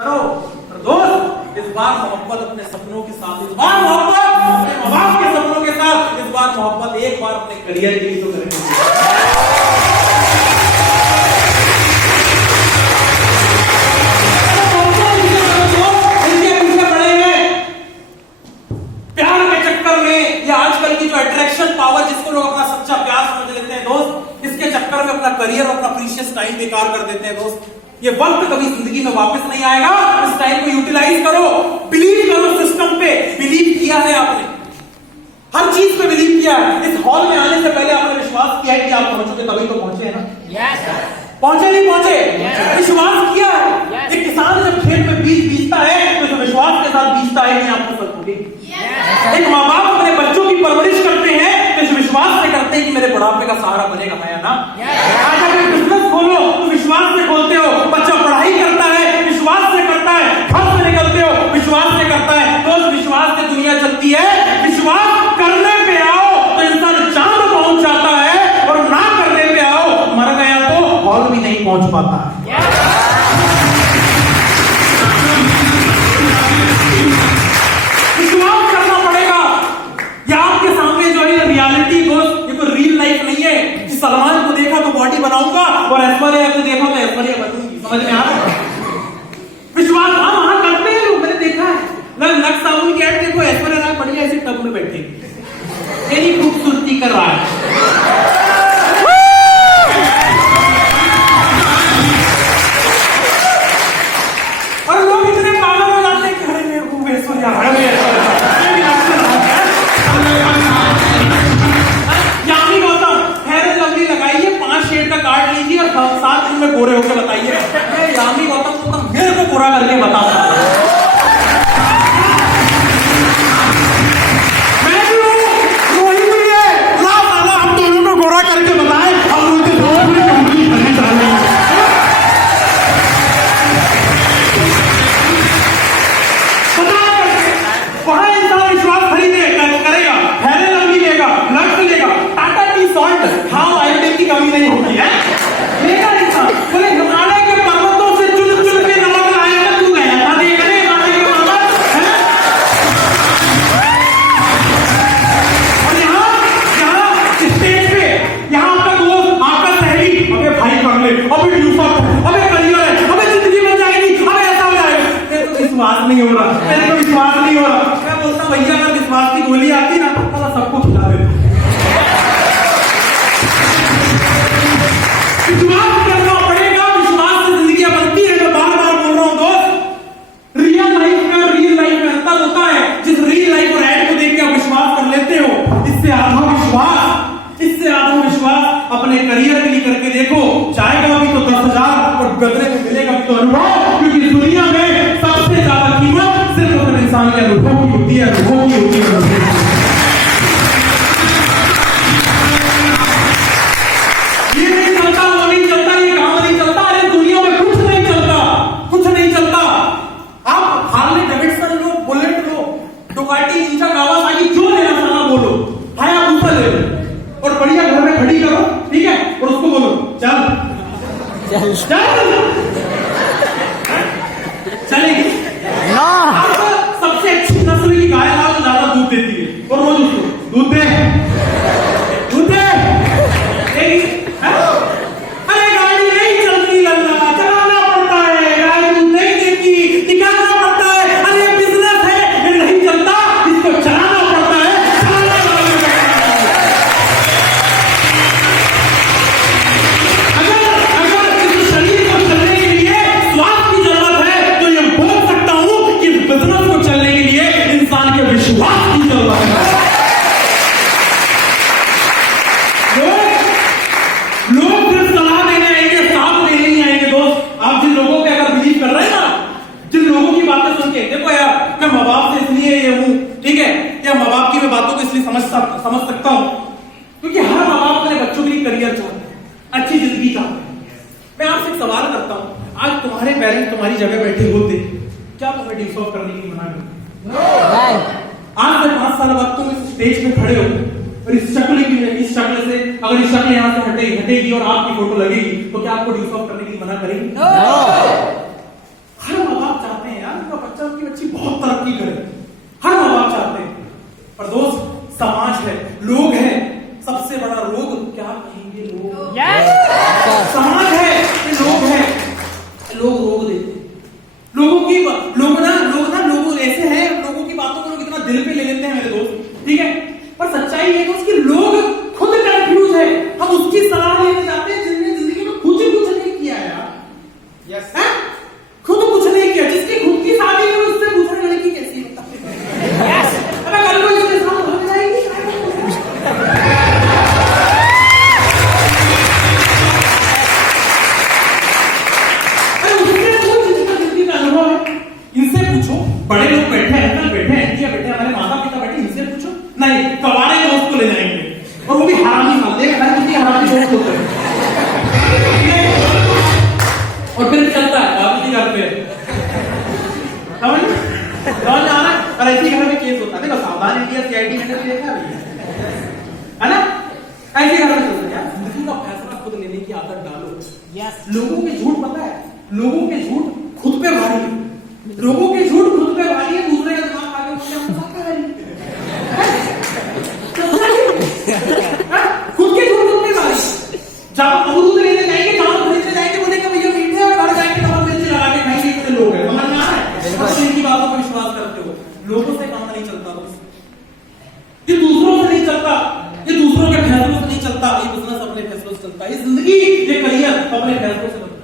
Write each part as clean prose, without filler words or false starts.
करो। और दोस्त, इस बार मोहब्बत अपने सपनों के साथ, इस बार मोहब्बत अपने माँ बाप के सपनों के साथ, इस बार मोहब्बत एक बार अपने करियर के लिए तो करेंगे। आजकल की जो अट्रैक्शन पावर, जिसको लोग अपना सच्चा प्यार समझ लेते हैं दोस्त, इसके चक्कर में अपना करियर और अपना प्रीशियस टाइम बेकार कर देते हैं दोस्त। ये वक्त कभी जिंदगी में वापस नहीं आएगा। इस टाइम को यूटिलाइज करो, बिलीव करो सिस्टम पे। बिलीव किया है आपने, हर चीज पे बिलीव किया है। इस हॉल में आने से पहले आपने विश्वास किया है कि आप पहुंचोगे, तभी तो पहुंचे हैं ना। पहुंचे नहीं पहुंचे, विश्वास किया है। एक किसान जब खेत में बीज बीजता है तो विश्वास के साथ बीजता है कि आप फसल होगी। एक माँ बाप अपने बच्चों की परवरिश करते हैं तो इस विश्वास से करते हैं कि मेरे बुढ़ापे का सहारा बनेगा मैं, ना। आज अगर बिजनेस खोलो तो विश्वास से खोलते हो। बच्चा पढ़ाई करता है, विश्वास से करता है। घर से निकलते हो, विश्वास से करता है। तो विश्वास से दुनिया चलती है। विश्वास करने पे आओ तो इंसान चांद पहुंच जाता है, और ना करने पे आओ, मर गया तो हॉल भी नहीं पहुंच पाता। विश्वास करना पड़ेगा। ये आपके सामने जो है रियलिटी दोस्त, ये कोई रियल लाइफ नहीं है कि सलमान को देखा तो बॉडी बनाऊंगा और ऐश्वर्या को देखा तो ऐश्वर्या बनूंगी। समझ में आ रहा है? विश्वास हम वहां करते हैं लोग, मैंने देखा है। लक्स साबुन की ऐड देखो, ऐश्वर्या राय बढ़िया ऐसे टब में बैठे तेरी खूबसूरती कर रहा है। और लोग इतने पागल हो जाते हैं कि अरे मेरे को Aishwarya Yami Gautam, fair and lovely लगाइए, 5 शेड का कार्ड लीजिए और 7 दिन में गोरे होकर बताइए। मैं यामी गौतम को मेरे को पूरा करके बताता हूं। मैं भी हूं, वही भी है। ला साला हम दोनों को गोरा करके बताएं, हम उनके दोनों पूरी कंप्लीट करने जा रहे हैं। वहां इंसान विश्वास खरीदे करेगा, फेयर एंड लवली लेगा, लक्स लेगा, टाटा टी सॉल्ट, हाँ आयोडीन की कमी नहीं होती है, लेगा इंसान। बोले हिमालय के पर्वतों से चुन चुन के नमक लाया था, तू गया था देखने हिमालय के पर्वत, और यहाँ स्टेज पे यहाँ आपका दोस्त, आपका सहेली, अबे भाई कर ले, अबे ट्यूशन, अबे करियर है, अबे जिंदगी बन जाएगी, अबे ऐसा हो जाएगा। मेरे को विश्वास नहीं हो रहा, मेरे को विश्वास नहीं हो रहा। मैं बोलता भैया अगर विश्वास की गोली आती ना तो सबको खिला देते। विश्वास करना पड़ेगा, विश्वास से जिंदगियां बनती है। मैं बार बार बोल रहा हूं दोस्त, रियल लाइफ में अंतर होता है। जिस रियल लाइफ और एड को देख के आप विश्वास कर लेते हो, इससे आत्मविश्वास अपने करियर के लिए करके देखो। चाहेगा भी तो 10,000 और बदले में मिलेगा भी तो अनुभव, क्योंकि दुनिया में सबसे ज्यादा कीमत सिर्फ उस इंसान के अनुभव की होती है, अनुभव की होती है। ये नहीं चलता, वो नहीं चलता, ये काम नहीं चलता, अरे दुनिया में कुछ नहीं चलता, कुछ नहीं चलता। आप हार्ले डेविडसन लो, बुलेट लो, डुकाटी, निंजा, कावासाकी, जो लेना चाहना बोलो, हायाबुसा ले लो और बढ़िया घर में खड़ी करो, ठीक है, और उसको बोलो चल चलेगी ना। सबसे अच्छी नस्ल की गाय लाओ तो ज्यादा दूध देती है, और रोज उसको दूध दे। अरे गाड़ी नहीं चलती लल्ला, चलाना पड़ता है, गाड़ी दूध नहीं देती, निकालना पड़ता है। अरे बिजनेस है, ये नहीं चलता, इसको चलाना पड़ता है, अगर इस शरीर को चलने के लिए स्वास्थ्य की जरूरत है तो ये बोल सकता हूं कि बिजनेस को चलने के लिए इंसान के विश्वास की जरूरत है। लोग सिर्फ सलाह देने आएंगे, साथ देने नहीं आएंगे दोस्त। आप जिन लोगों पे अगर बिलीव कर रहे हैं ना, जिन लोगों की बातें सुन के, देखो यार मैं माँ बाप से इसलिए ये हूं, ठीक है, या माँ बाप की मैं बातों को इसलिए समझ सकता हूं क्योंकि हर माँ बाप अपने बच्चों के लिए करियर चाहते हैं, अच्छी जिंदगी चाहते हैं। मैं आपसे एक सवाल करता हूं, आज तुम्हारे पेरेंट्स तुम्हारी जगह बैठे होते, क्या तुम्हें डिसऑफ करने की मना करते? आज से 5 साल बाद तुम इस स्टेज पे खड़े हो और इस शक्ल से अगर इस शक्ल यहाँ से हटेगी और आपकी फोटो लगेगी तो क्या आपको डिसऑफ करने की मना करेगी? हर माँ बाप चाहता का बच्चा की बच्ची बहुत तरक्की करे, हर माँ बाप चाहते हैं। पर दोस्त समाज है, लोग है, सबसे बड़ा रोग क्या कहेंगे लोग? समाज है, ये लोग है, लोग रोग देते हैं। लोग ऐसे हैं, लोगों की बातों को लोग इतना दिल पे ले लेते हैं मेरे दोस्त, ठीक है। पर सच्चाई है कि लोग खुद कंफ्यूज है, हम उसकी सलाह लेने जाते हैं जिसने जिंदगी में खुद ही कुछ नहीं किया यार। यस है, खुद कुछ नहीं किया, जिसकी खुद की शादी में उससे दूसरे लड़की कैसी होता है। यस, अबे कल को इसके साथ हो जाएगी। इनसे पूछो, बड़े लोग बैठे हैं, अंकल बैठे हैं, आंटियां बैठे हैं, हमारे माता पिता बैठे, इनसे पूछो। नहीं, कवारे दोस्त को ले जाएंगे और वो भी हरामी मानते हैं, हर किसी हरामी दोस्त होते हैं। और फिर चलता है बाबू जी घर पे समझ आना, और ऐसे घर में केस होता है। देखो सावधान इंडिया सीआईडी में भी देखा है ना, ऐसे घर में चलता है। जिंदगी का फैसला खुद लेने की आदत डालो। यस, लोगों के झूठ पता है, लोगों के झूठ खुद पे भारी है, लोगों के झूठ खुद पे भारी है, दूसरे का दिमाग आगे खुद के झूठ खुद पे भारी। जब अमरूद लेने जाएंगे, जाम खरीदने जाएंगे, बोलेंगे भैया मीठे और घर जाएंगे नमक मिर्ची लगा के खाएंगे, इतने लोग हैं, समझ में आ रहा है? इनकी बातों पर विश्वास करते हो। लोगों से काम नहीं चलता दोस्त, ये दूसरों से नहीं चलता, ये दूसरों के फैसलों से नहीं चलता, ये बिजनेस अपने फैसलों से चलता है, ये जिंदगी, ये करियर अपने फैसलों से बनता है।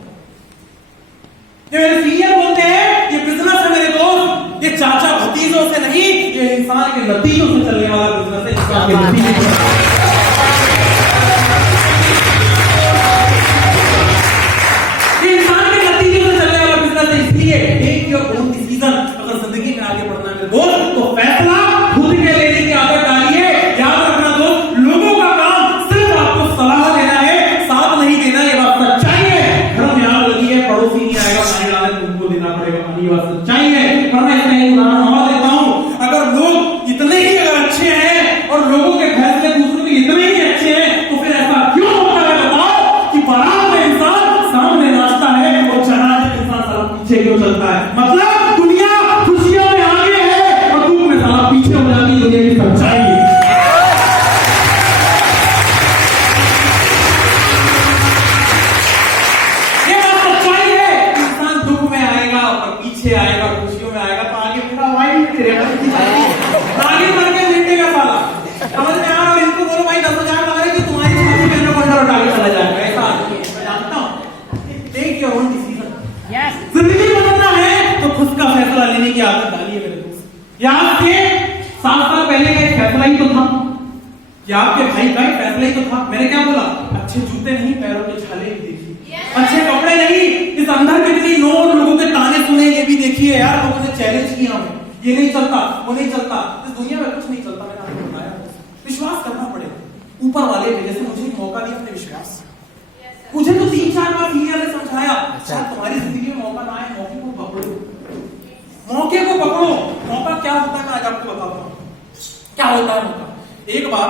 ये मेरे सीनियर बोलते हैं, ये बिजनेस है मेरे दोस्त, ये चाचा भतीजों से नहीं, ये इंसान के नतीजों से चलने वाला बिजनेस है। ये इंसान के नतीजों से चलने वाला बिजनेस है। इसलिए टेक योर ओन डिसीजन। अगर जिंदगी में आगे बढ़ना है दोस्त, तो फैसला खुद के लेने की आदत डालिए। याद रखना दोस्त, लोगों का काम सिर्फ आपको सलाह देना है, साथ नहीं देना। ये बात सच्चाई है। घर में आग लगी है, पड़ोसी नहीं आएगा पानी डालने, तुमको देना पड़ेगा पानी। बात सच्चाई है। पर मैं इसमें एक उदाहरण और देता हूं। अगर लोग इतने ही अगर अच्छे हैं और लोगों के फैसले दूसरों के इतने ही अच्छे हैं, तो फिर ऐसा क्यों होता है बताओ कि बारात में इंसान सामने नाचता है और जनाजे में इंसान सारा पीछे क्यों चलता है? मतलब दुनिया खुशियों में आगे है और दुख में सारा पीछे हो जाती है। दुनिया की सच्चाई है। आएगा, खुशियों में आएगा, तो आगे पूरा वाइट आगे बढ़ के लेटेगा साला, समझ में आ रहा है? इनको बोलो भाई 10,000 लगा रहे कि तुम्हारी शादी में बंडल उठा के चला जाएगा, ऐसा आदमी है, मैं जानता हूँ। Take your own decision. Yes, जिंदगी बदलना है तो खुद का फैसला लेने की आदत डालिए मेरे दोस्त। ये आपके 7 साल पहले का एक फैसला ही तो था, या आपके भाई का एक फैसला ही तो था। मैंने क्या बोला? अच्छे जूते नहीं, पैरों के छाले भी देखिए, अच्छे कपड़े नहीं, इस अंदर कितनी नोट, लोगों के ताने सुने, ये भी देखिए यार। लोगों ने चैलेंज किया हमें, ये नहीं चलता, वो नहीं चलता, इस दुनिया में कुछ नहीं चलता। मैंने आपको बताया, विश्वास करना पड़ेगा ऊपर वाले पे। जैसे मुझे मौका दिया अपने विश्वास, मुझे तो 3-4 बार सीनियर ने समझाया, शायद तुम्हारी जिंदगी में मौका ना आए, मौके को पकड़ो, मौके को पकड़ो। मौका क्या होता है मैं आज आपको बताता हूँ क्या होता है मौका। एक बार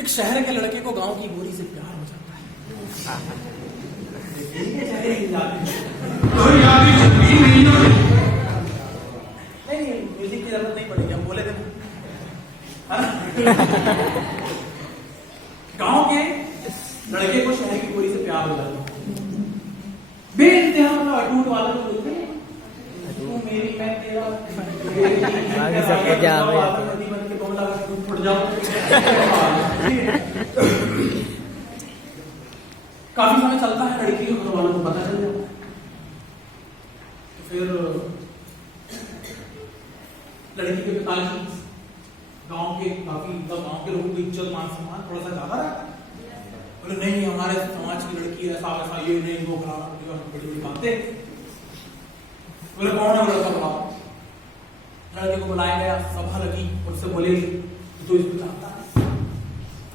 एक शहर के लड़के को गांव की गोरी से प्यार हो जाता है। नहीं, म्यूजिक की जरूरत नहीं पड़ेगी, हम बोले थे गांव के लड़के को शहर की गोरी से प्यार हो जाता है। बेइंतहा मतलब अटूट वाला जो बोलते हैं, तू मेरी मैं तेरा, नदी बन के 2 लाख फुट जाओ। काफी समय चलता है, लड़की के घर वालों को पता चल जाता है। तो फिर लड़की के पिताजी गांव के गांव के लोगों की इज्जत मान सम्मान थोड़ा सा ज्यादा रहता है। बोले नहीं, हमारे समाज की लड़की ऐसा वैसा, ये नहीं वो कराना, बड़ी बड़ी बातें। बोले कौन है लड़का? बुलाओ। लड़के को बुलाया गया, सभा लगी, उससे बोले तो इसको चाहता है।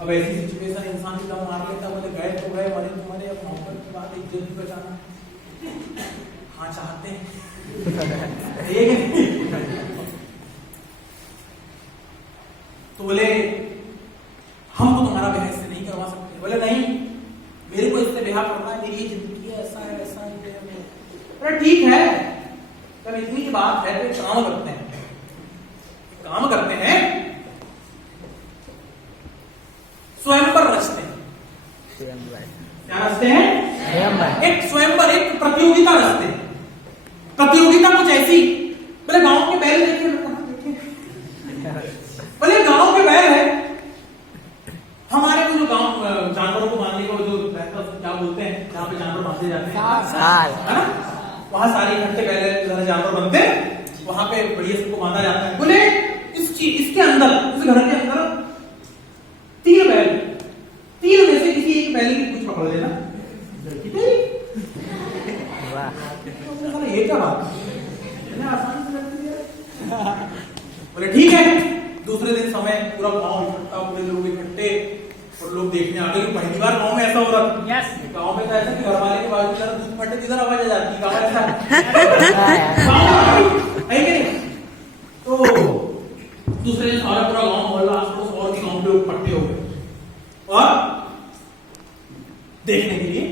अब ऐसी सिचुएशन इंसान की दम मार लेता, बोले गए तो गए, मरे तुम्हारे, अब मोहब्बत की बात, इज्जत भी बचाना। हाँ चाहते हैं तो बोले हम तो तुम्हारा ब्याह इससे नहीं करवा सकते। बोले नहीं, मेरे को इससे ब्याह करना है, मेरी जिंदगी है, ऐसा है वैसा है। अरे ठीक है, तब इतनी की बात है तो काम करते हैं, स्वयंवर रचते हैं। क्या रचते हैं? एक स्वयंवर, एक प्रतियोगिता रचते हैं। प्रतियोगिता कुछ ऐसी, बोले गांव के बैल देखिए, बोले गांव के बैल है हमारे को, जो गांव जानवरों को बांधने को जो क्या बोलते हैं, जहाँ पे जानवर बांधे जाते हैं, है ना, वहां सारे इकट्ठे बैल जानवर बनते हैं, वहां पे बढ़िया सबको बांधा जाता है। बोले इसके अंदर, इस घर के अंदर 3 बैल, 3 में से किसी एक बैल की कुछ पकड़ लेना, ये क्या बात आसान से लगती है। बोले ठीक है। दूसरे दिन समय पूरा गांव इकट्ठा, पूरे लोग इकट्ठे और लोग देखने आ गए। पहली बार गांव में ऐसा हो रहा था। गांव में तो ऐसा कि घर वाले के बाजू में दूध फटे किधर आवाज आ जाती है, गांव ऐसा है कि नहीं। तो दूसरे दिन सारा पूरा गांव मोहल्ला आसपास और भी गांव के लोग इकट्ठे हो गए और देखने के लिए।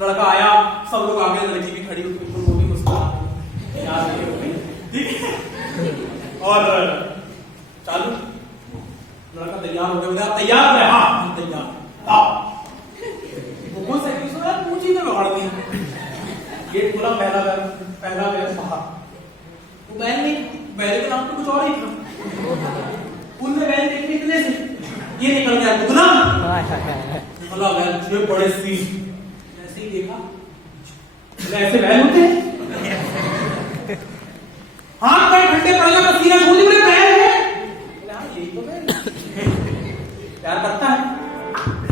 लड़का आया, सब लोग आ गए, लड़की भी खड़ी होती, वो भी मुस्कुरा ठीक है। और चालू, लड़का तैयार हो गया, तैयार है, हाँ तैयार, वो पूछी तो बिगाड़ दी। गेट खुला, पहला बैल बाहर, वो बैल नहीं, बैल के नाम तो कुछ और ही था। उनने बैल देखे इतने से ये निकल गया दुगना, निकला बैल बड़े सी, ऐसे ही देखा, ऐसे बैल होते हैं, हाथ पैर ठंडे पड़ गए, पसीना छूट गया, बैल है, यही तो बैल प्यार करता है।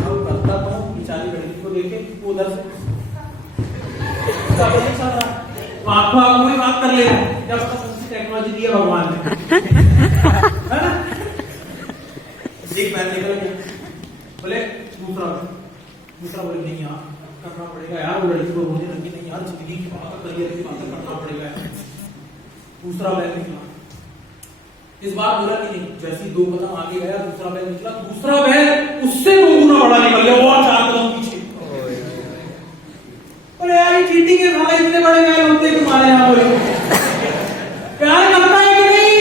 अब करता तो बेचारी लड़की को देखे, वो उधर से नहीं चल रहा, आंखों में बात कर ले रहा है, जब तक टेक्नोलॉजी दी है भगवान ने, है ना। एक बैल निकल गया, बोले दूसरा बोले नहीं यार करना पड़ेगा यार, वो लड़की को रोने लगी, नहीं यार जिंदगी की बात, करियर की बात करना पड़ेगा। दूसरा बैल निकला, इस बार बोला कि नहीं, जैसे 2 कदम आगे गया दूसरा बैल निकला, दूसरा बैल उससे 2 गुना बड़ा निकल गया और 4 कदम पीछे। अरे यार ये चीटिंग है, साले इतने बड़े बैल होते तुम्हारे यहाँ। बोले प्यार करता है कि नहीं,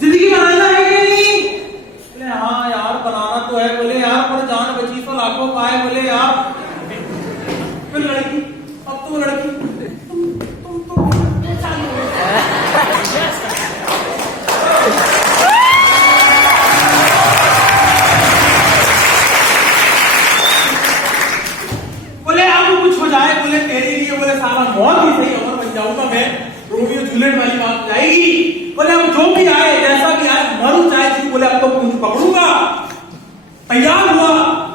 जिंदगी बनाना है कि नहीं? बोले हाँ यार बनाना तो है। बोले यार पर जान बची तो लाखों पाए। बोले यार फिर लड़की, अब तो लड़की बोले अब कुछ हो जाए, बोले तेरे लिए, बोले साला मौत ही सही, अमर बन जाऊंगा मैं, रोमियो जूलियट वाली बात जाएगी। बोले अब जो भी आए, जैसा भी आए, मरूं चाहे जी, बोले अब तो पूंछ पकड़ूंगा। तैयार हुआ,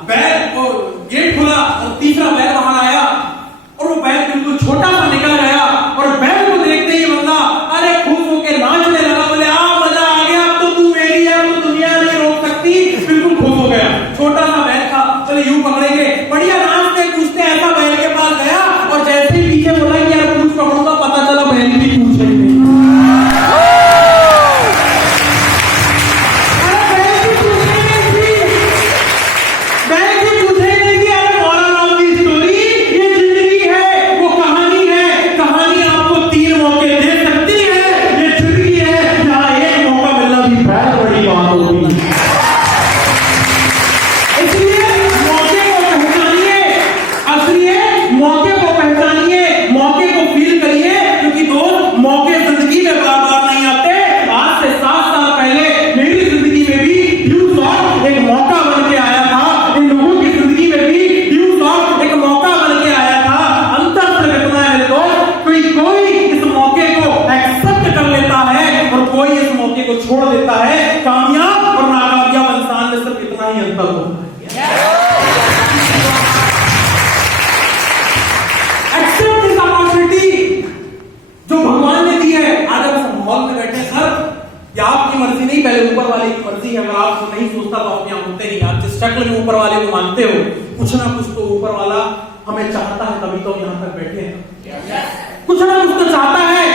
बैल और गेट खुला और तीसरा बैल बाहर आया और वो बैल बिल्कुल छोटा सा निकल गया और बैल को देखते ही बंदा अरे खुश होकर नाचने लगा। बोले मजा आ गया, अब तो तू मेरी है, अब तो दुनिया नहीं रोक सकती, बिल्कुल खुश हो गया। छोटा सा बैल था, चले यूं पकड़ेंगे, बढ़िया नाचते कूदते ऐसा बैल के पास गया और जैसे ही पीछे बोला कि यार पूछ पकड़ूंगा, पता चला बैल भी पूछ रही थी। छोड़ देता है, कामयाब और नाकामयाब इंसान में सिर्फ इतना ही अंतर होता है। एक्सेप्ट दिस अपॉर्चुनिटी जो भगवान ने दी है। आज हम इस माहौल में बैठे सर, या आपकी मर्जी नहीं, पहले ऊपर वाले की मर्जी है। अगर आप नहीं सोचता तो आप यहाँ होते नहीं। आप जिस शक्ल में ऊपर वाले को मानते हो, कुछ ना कुछ तो ऊपर वाला हमें चाहता है, तभी तो हम यहाँ पर बैठे हैं। कुछ ना कुछ तो चाहता है,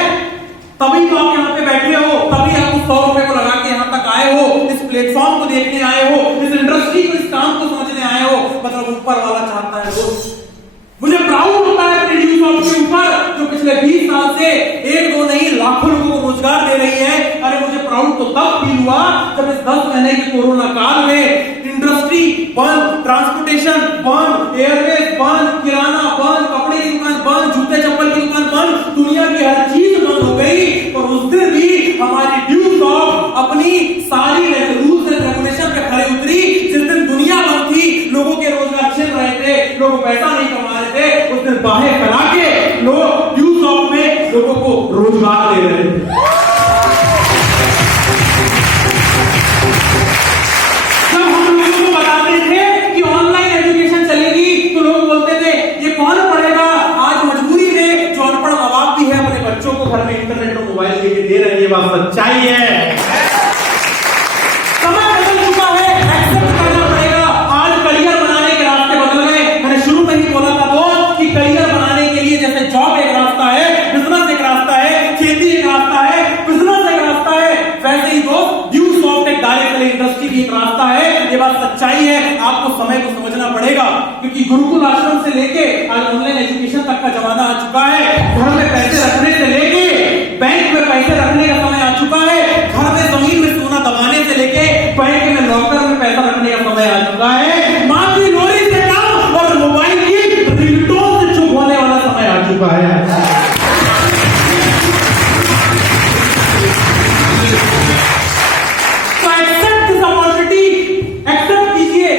तभी तो आप यहाँ पे बैठे हो, तभी आप उस 100 रुपए को लगा के यहाँ तक आए हो, इस प्लेटफॉर्म को देखने आए हो, इस इंडस्ट्री को, इस काम को समझने आए हो। मतलब ऊपर वाला चाहता है। दोस्त मुझे प्राउड होता है अपने न्यूज़ के ऊपर, जो पिछले 20 साल से 1-2 नहीं लाखों रोजगार दे रही है। अरे मुझे प्राउड तो तब फील हुआ जब इस 10 महीने के कोरोना काल में इंडस्ट्री बंद, ट्रांसपोर्टेशन बंद, एयरवेज बंद, किराना बंद, कपड़े की दुकान बंद, जूते चप्पल की दुकान बंद, दुनिया की हर चीज बंद हो गई। और उस दिन भी हमारी ड्यू शॉप अपनी सारी रूल्स एंड रेगुलेशन पे खड़ी उतरी। जिस दिन दुनिया बंद थी, लोगों के रोजगार छिन रहे थे, लोग पैसा नहीं कमा रहे थे, उस दिन बाहें फैला के लोग ड्यू शॉप में लोगों को रोजगार दे रहे थे। जब हम लोगों को बताते थे कि ऑनलाइन एजुकेशन चलेगी तो लोग बोलते थे ये कौन पढ़ेगा। आज मजबूरी में जो अनपढ़ माँ बाप भी है अपने बच्चों को घर में इंटरनेट और मोबाइल लेके दे रहे हैं। ये बात सच्चाई है। समय बदल चुका है, एक्सेप्ट करना पड़ेगा। आज करियर बनाने के रास्ते बदल गए। मैंने शुरू में ही बोला था दोस्त कि करियर बनाने के लिए जैसे जॉब एक रास्ता है, बिजनेस एक रास्ता है, खेती एक रास्ता है, बिजनेस एक रास्ता है, वैसे ही दोस्त ड्यू शॉप एक डायरेक्ट इंडस्ट्री भी एक रास्ता है। ये बात सच्चाई है। आपको समय को समझना पड़ेगा क्योंकि गुरुकुल आश्रम से लेके आज ऑनलाइन एजुकेशन तक का जमाना आ चुका है। घर में पैसे रखने से लेके बैंक में पैसे रखने का समय आ चुका है। घर में जमीन में सोना दबाने से लेके बैंक में लॉकर में पैसा रखने का समय आ चुका है। मां की लोरी से काम और मोबाइल की रिंगटोन से चुप होने वाला समय आ चुका है। तो एक्सेप्ट दिस अपॉर्चुनिटी, एक्सेप्ट कीजिए,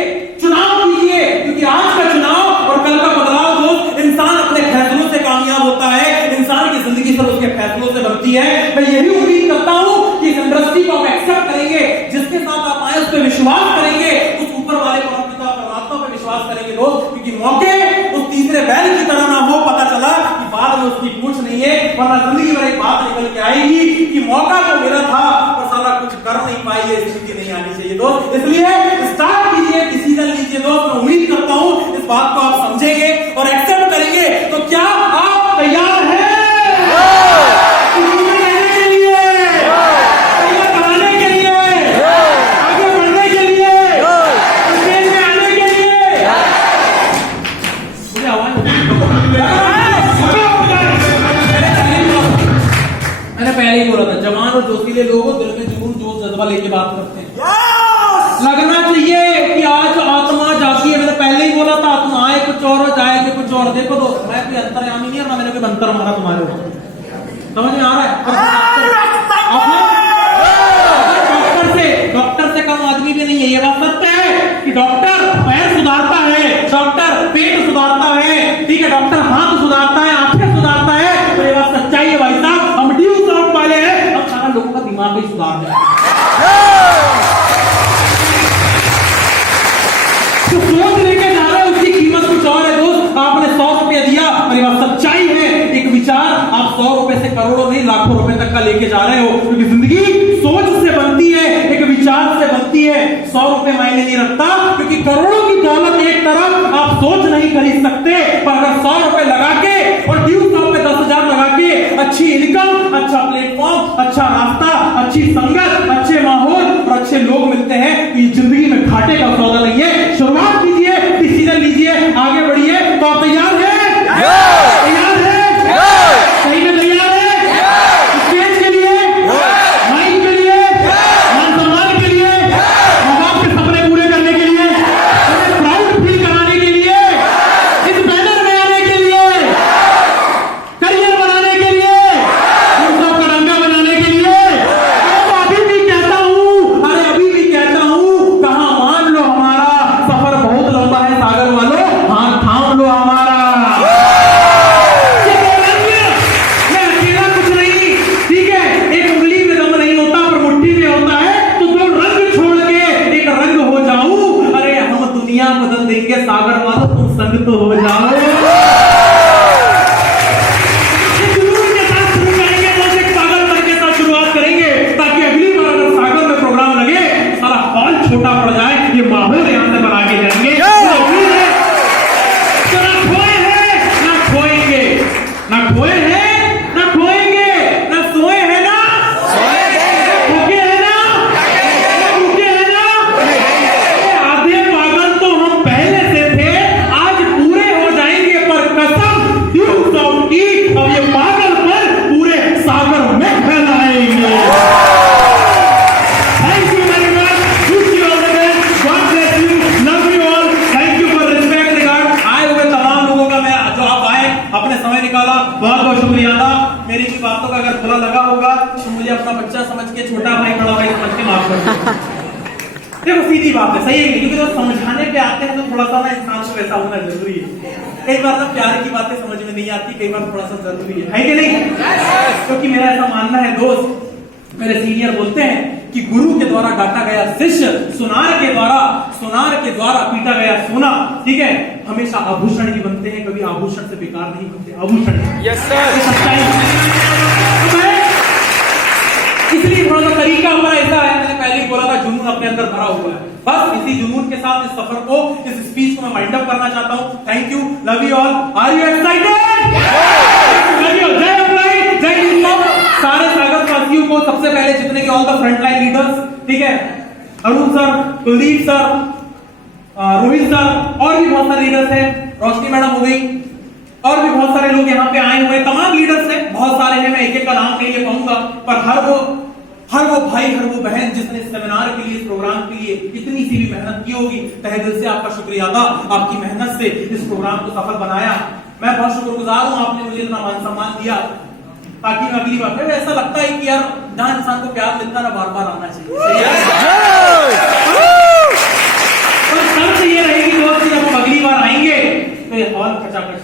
चुनाव कीजिए, क्योंकि आज का चुनाव और कल का बदलाव दोस्त इंसान अपने फैसलों से कामयाब होता है। इंसान की जिंदगी सिर्फ उसके फैसलों से बनती है। मैं यही उम्मीद करता हूं कि इस इंडस्ट्री को आप एक्सेप्ट करेंगे, जिसके साथ आप आए उस पर विश्वास करेंगे, उस ऊपर वाले परमपिता परमात्मा पर विश्वास करेंगे दोस्त। क्योंकि मौके उस तीसरे बैल की तरह ना हो, पता चला कि बाद में उसकी पूछ नहीं है, वरना जिंदगी में एक बात निकल के आएगी कि मौका तो मिला था पर साला कुछ कर नहीं पाई है। स्थिति नहीं आनी चाहिए दोस्त। इसलिए स्टार्ट कीजिए, डिसीजन लीजिए दोस्त। मैं उम्मीद करता हूं इस बात को आप समझेंगे और एक्सेप्ट करेंगे। तो क्या आप तैयार हैं पहले ही बोला था, जवान और जोशीले लोगों दिल में जुनून जोश जज्बा लेके बात करते हैं। लगना चाहिए कि आज आत्मा जाती है। मैंने पहले ही बोला था, तुम आए कुछ और हो जाएंगे कुछ और। देखो दोस्त, मैं कोई अंतर्यामी नहीं है ना मैंने कोई मंत्र मारा तुम्हारे ऊपर। समझ में आ रहा है? डॉक्टर से कम आदमी भी नहीं है। ये बात सत्य है कि डॉक्टर पैर सुधारता है, डॉक्टर पेट सुधारता है, ठीक है, डॉक्टर हाथ सुधारता है, आंखें सुधारता है। तो ये बात सच्चाई है भाई साहब। हम ड्यू शॉप वाले हैं, हम सारा लोगों का दिमाग ही सुधार दें। तो सोच लेके जा रहे हैं, उसकी कीमत कुछ और है दोस्त। आपने 100 रुपया दिया और ये बात सच्चाई है। एक विचार आप 100 रुपए से करोड़ों नहीं लाखों रुपए तक का लेके जा रहे हो। क्योंकि जिंदगी सोच से बनती है, एक विचार से बनती है। 100 रुपए मायने नहीं रखता, क्योंकि करोड़ों की दौलत एक तरफ आप सोच नहीं खरीद सकते। पर अगर 100 रुपए लगा के और ड्यू शॉप में 10,000 लगा के अच्छी इनकम, अच्छा प्लेटफॉर्म, अच्छा रास्ता, अच्छी संगत, अच्छे माहौल और अच्छे लोग मिलते हैं, तो ये जिंदगी में घाटे का सौदा नहीं है। शुरुआत कीजिए, डिसीजन लीजिए, आगे बढ़िए। तो आप तैयार हैं? तैयार हैं? सही में तैयार है? स्टेज के लिए, माइक के लिए, मान सम्मान के लिए, माँ बाप के सपने पूरे करने के लिए, प्राउड फील कराने के लिए, इस बैनर में आने के लिए, करियर बनाने के लिए, का डंगा बनाने के लिए। तो अभी भी क्या का अगर बुरा लगा होगा तो मुझे अपना बच्चा समझ के, छोटा भाई बड़ा भाई समझ के माफ कर दो। देखो सीधी बात है, सही है, क्योंकि जब समझाने पे आते हैं तो थोड़ा सा ना इंसान को वैसा होना जरूरी है। कई बार ना प्यार की बातें समझ में नहीं आती, कई बार थोड़ा सा जरूरी है कि नहीं? क्योंकि मेरा ऐसा मानना है दोस्त, मेरे सीनियर बोलते हैं कि गुरु के द्वारा डांटा गया शिष्य सुनार के द्वारा पीटा गया सोना, ठीक है, हमेशा आभूषण ही बनते हैं, कभी आभूषण से बेकार नहीं बनते, आभूषण। यस सर, सच्चाई। इसलिए थोड़ा सा तरीका हमारा ऐसा है, मैंने पहले ही बोला था, जुनून अपने अंदर भरा हुआ है। बस इसी जुनून के साथ इस सफर को, इस स्पीच को मैं वाइंड अप करना चाहता हूं। Thank you, love you all, are you excited? Love you, जय अप्लाई, जय हिंद। सारे स्वागत वासियों को, सबसे पहले जितने के ऑल द फ्रंटलाइन लीडर्स, ठीक है, Arun sir, Kuldeep sir, Rohit sir, और भी बहुत सारे लीडर्स हैं, रोशनी मैडम हो गई, और भी बहुत सारे लोग यहाँ पे आए हुए, तमाम लीडर्स हैं, बहुत सारे हैं, मैं एक एक का नाम नहीं ले पाऊंगा, पर हर वो भाई, हर वो बहन जिसने इस सेमिनार के लिए, इस प्रोग्राम के लिए इतनी सी भी मेहनत की होगी, तहे दिल से आपका शुक्रिया अदा। आपकी मेहनत से इस प्रोग्राम को सफल बनाया, मैं बहुत शुक्रगुजार हूं, आपने मुझे इतना मान सम्मान दिया, ताकि मैं अगली बार में ऐसा लगता है कि यार जहां इंसान को प्यार मिलता ना, बार बार आना चाहिए। और शर्त ये रहेगी दोस्त, जब हम अगली बार आएंगे तो ये हॉल खचाखच